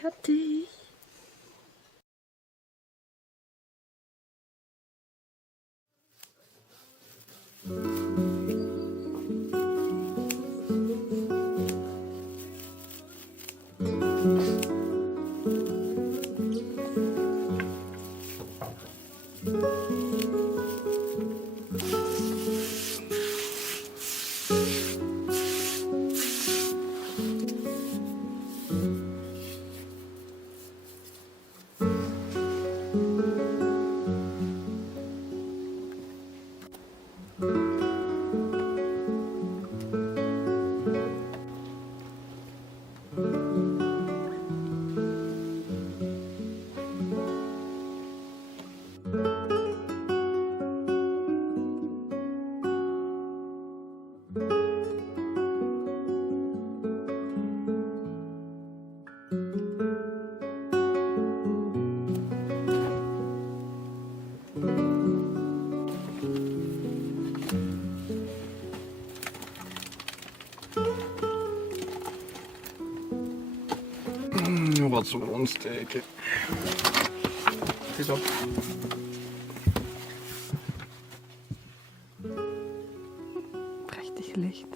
Fertig. Wat zo rondsteken. Het is op. Prachtig licht.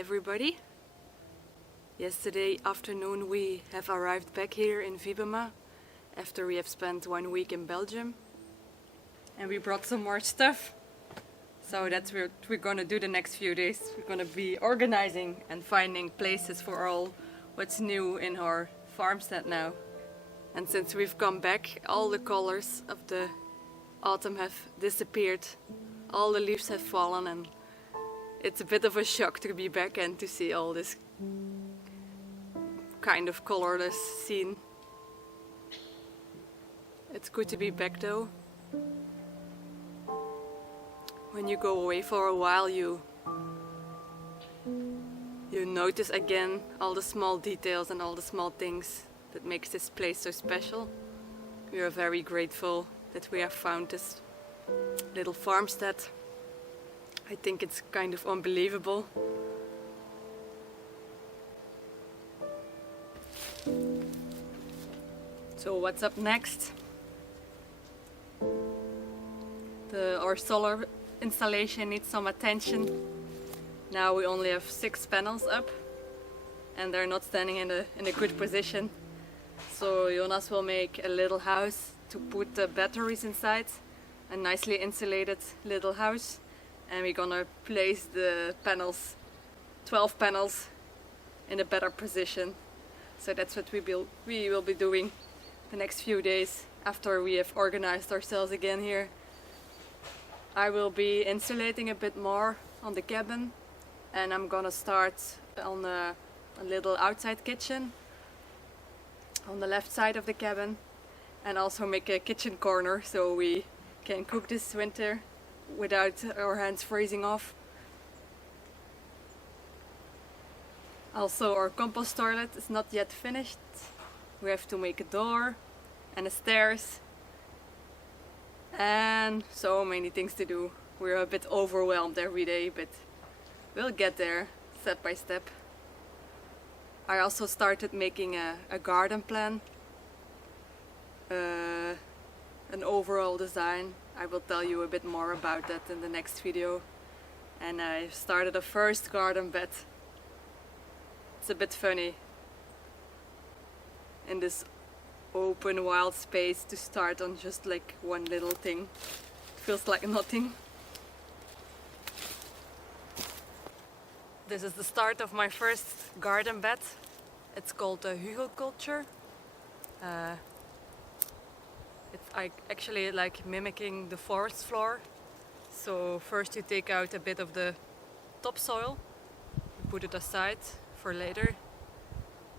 everybody. Yesterday afternoon we have arrived back here in Saaremaa after we have spent 1 week in Belgium. And we brought some more stuff. So that's what we're gonna do the next few days. We're gonna be organizing and finding places for all what's new in our farmstead now. And since we've come back, all the colors of the autumn have disappeared. All the leaves have fallen, and it's a bit of a shock to be back and to see all this kind of colorless scene. It's good to be back though. When you go away for a while, you notice again all the small details and all the small things that makes this place so special. We are very grateful that we have found this little farmstead. I think it's kind of unbelievable. So what's up next? Our solar installation needs some attention. Now we only have 6 panels up and they're not standing in a good position. So Jonas will make a little house to put the batteries inside, a nicely insulated little house, and we're gonna place the panels, 12 panels, in a better position. So that's what we will be doing the next few days after we have organized ourselves again here. I will be insulating a bit more on the cabin, and I'm gonna start on a little outside kitchen on the left side of the cabin, and also make a kitchen corner so we can cook this winter without our hands freezing off. Also, our compost toilet is not yet finished. We have to make a door and a stairs and so many things to do. We're a bit overwhelmed every day, but we'll get there step by step. I also started making a garden plan, an overall design. I will tell you a bit more about that in the next video. And I started a first garden bed. It's a bit funny in this open wild space to start on just like one little thing. It feels like nothing. This is the start of my first garden bed. It's called a hugelkultur. It's actually like mimicking the forest floor. So first you take out a bit of the topsoil, you put it aside for later,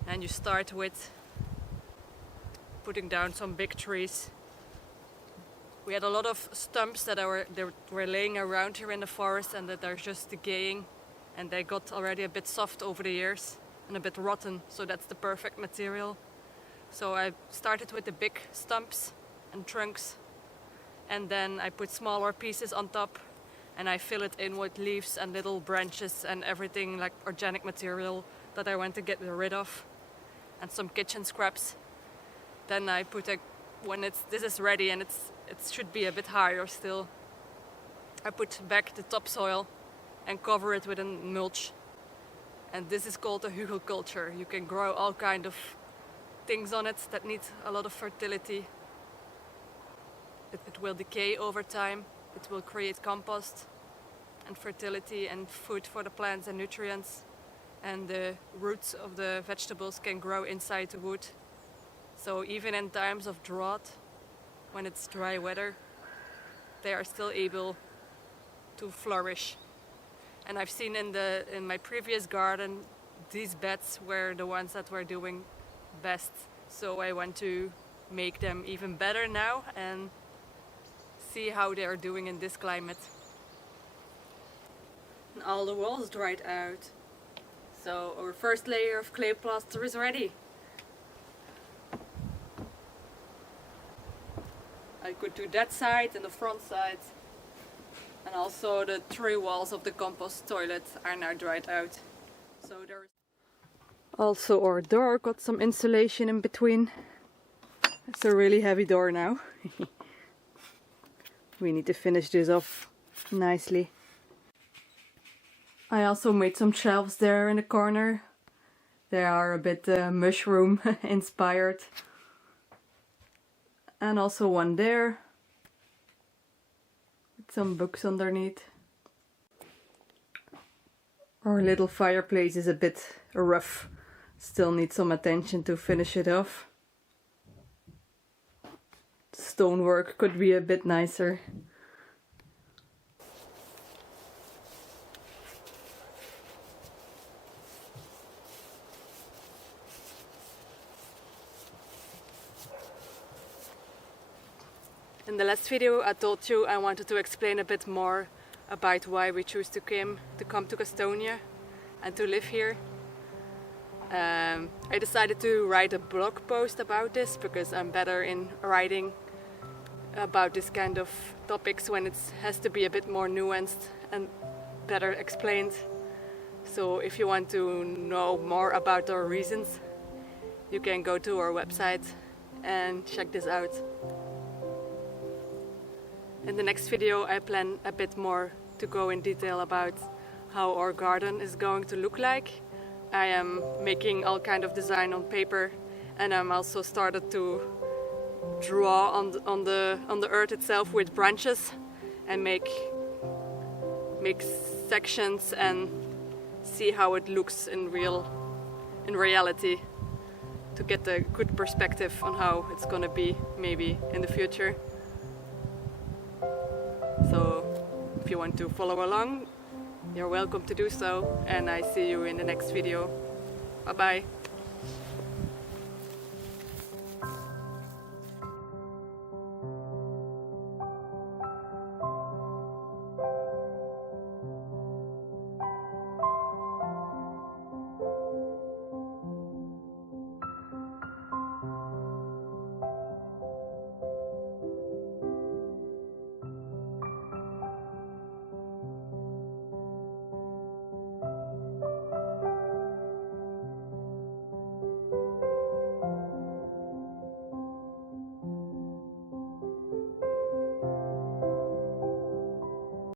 and you start with putting down some big trees. We had a lot of stumps that were laying around here in the forest and that are just decaying, and they got already a bit soft over the years and a bit rotten, so that's the perfect material. So I started with the big stumps and trunks, and then I put smaller pieces on top, and I fill it in with leaves and little branches and everything like organic material that I want to get rid of, and some kitchen scraps. Then I put when this is ready and it should be a bit higher still, I put back the topsoil and cover it with a mulch. And this is called a hugelkultur. You can grow all kind of things on it that need a lot of fertility. It will decay over time. It will create compost and fertility and food for the plants and nutrients. And the roots of the vegetables can grow inside the wood. So even in times of drought, when it's dry weather, they are still able to flourish. And I've seen in my previous garden, these beds were the ones that were doing best. So I want to make them even better now and see how they are doing in this climate. And all the walls dried out. So our first layer of clay plaster is ready. I could do that side and the front side. And also the 3 walls of the compost toilet are now dried out. So there's also our door got some insulation in between. It's a really heavy door now. We need to finish this off nicely. I also made some shelves there in the corner. They are a bit mushroom inspired. And also one there with some books underneath. Our little fireplace is a bit rough. Still need some attention to finish it off. Stonework could be a bit nicer. In the last video I told you I wanted to explain a bit more about why we choose to come to Estonia and to live here. I decided to write a blog post about this because I'm better in writing about this kind of topics when it has to be a bit more nuanced and better explained. So if you want to know more about our reasons, you can go to our website and check this out. In the next video I plan a bit more to go in detail about how our garden is going to look like. I am making all kind of design on paper, and I'm also started to draw on the earth itself with branches and make sections and see how it looks in reality, to get a good perspective on how it's gonna be maybe in the future. So if you want to follow along, you're welcome to do so, and I see you in the next video. Bye bye.